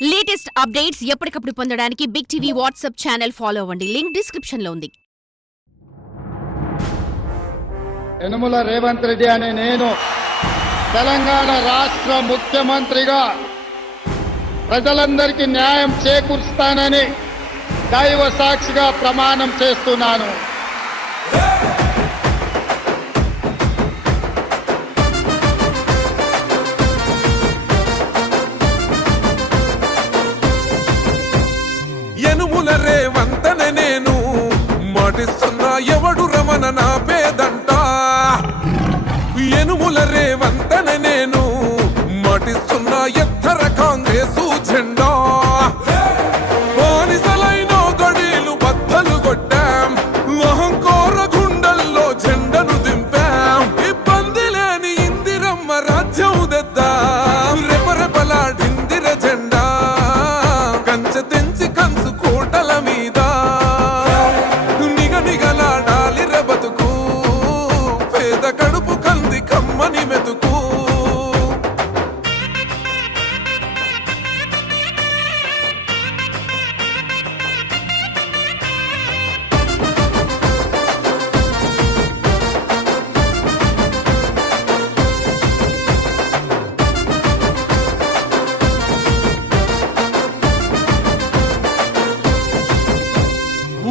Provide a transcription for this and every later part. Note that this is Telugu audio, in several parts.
లేటెస్ట్ అప్డేట్స్ ఎప్పటికప్పుడు పొందడానికి Big TV WhatsApp channel follow అవ్వండి. లింక్ డిస్క్రిప్షన్ లో ఉంది. యనమల రేవంత్ రెడ్డి అనే నేను తెలంగాణ రాష్ట్ర ముఖ్యమంత్రిగా ప్రజలందరికీ న్యాయం చేకూరుస్తానని దైవ సాక్షిగా ప్రమాణం చేస్తున్నాను. యనమల రేవంత్ అనే నేను మాటిస్తున్నా ఎవడు రమణ నా పేదంట. యనమల రేవంత్ అనే నేను మాటిస్తున్నా ఎత్తర కాంగ్రెసు జెండా. బానిసలైన గడీలు బద్దలు కొట్టాం, అహంకార గుండెల్లో జెండను దింపాం. ఇబ్బంది లేని ఇందిరమ్మ రాజ్యం తెద్దాం. రెపరెపలాడిందిర జెండా కంచె తెంచి కంచు కోటల మీద నిగనిగలాడాలి బతుకు. పేద కడుపు కంది కమ్మని మెతుకు.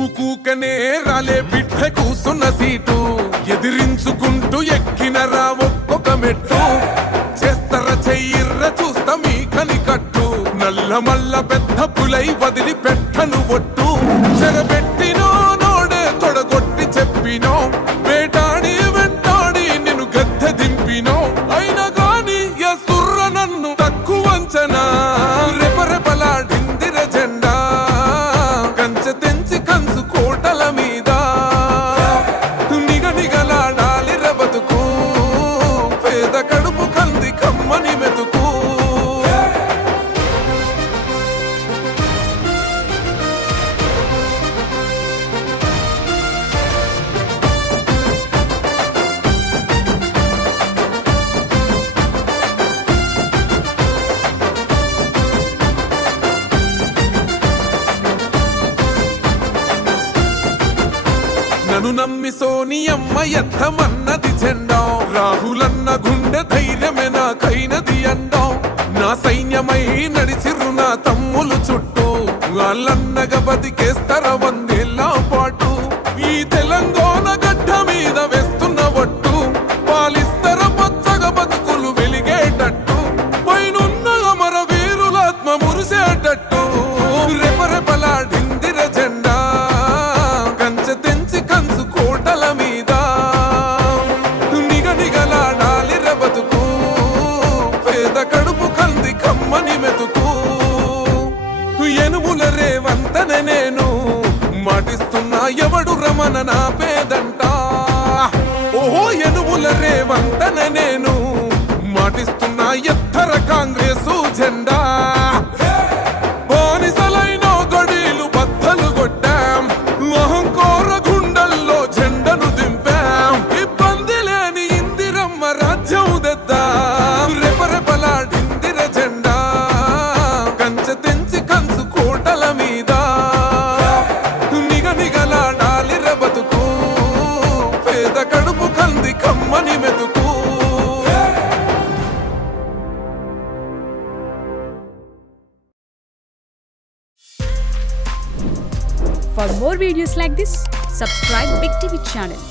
ఊకూకనే రాలే బిడ్డ కూసున్న సీటు, ఎదిరించుకుంటూ ఎక్కినరా ఒక్కొక్క మెట్టు. చేస్తర చెయ్యిర్ర చూస్తా మీ కని కట్టు, నల్ల మల్ల పెద్ద పులై వదిలి పెట్టను ఒట్టు. చెరబెట్టినో నోడే తొడగొట్టి చెప్పినో, వేటాడి వెంటాడి నిన్ను గద్దె దింపినో. అయినా గాని ఎసుర్ర నన్ను తక్కువంచనా. రెపరెపలాడిందిర జెండా కంచె తెంచి కంచు కోటల మీద నిగనిగలాడాలి బతుకు. పేద కడుపు కంది కమ్మని మెతుకు. నన్ను నమ్మి సోనియమ్మ ఎత్తమన్నది జెండా, రాహులన్న గుండె ధైర్యమే నాకైనది అండా. నా సైన్యమై నడిచిర్రు నా తమ్ములు చుట్టూ, వాళ్ళన్నగా బతికేస్తర వందేళ్ల పాటు. ఈ తెలంగాణ గడ్డ మీద వేస్తున్న ఒట్టు, పాలిస్తర పచ్చగా బతుకులు వెలిగేటట్టు. పైనున్న అమర వీరులాత్మ మురిసేటట్టు. రెపరెపలాడిందిర జెండా కంచె తెంచి కంచు కోటల మీద నిగనిగలాడాలి బతుకు. పేద కడుపు కంది కమ్మని మెతుకు. యనమల రేవంత్ అనే నేను మాటిస్తున్నా ఎవడు రమణ నా పేదంట. ఓహో యనమల రేవంత్ అనే నేను మాటిస్తున్నా ఎత్తర కాంగ్రెసు జెండా. బానిసలైన గడీలు బద్దలు కొట్టాం, అహంకార గుండెల్లో జెండను దింపాం. ఇబ్బంది లేని ఇందిరమ్మ రాజ్యం తెద్దాం. రెపరెపలాడిందిర జెండా కంచె తెంచి కంచు కోటల మీద నిగనిగలాడాలి బతుకు. పేద కడుపు కంది కమ్మని మెతుకు. For more videos like this, subscribe Big TV channel.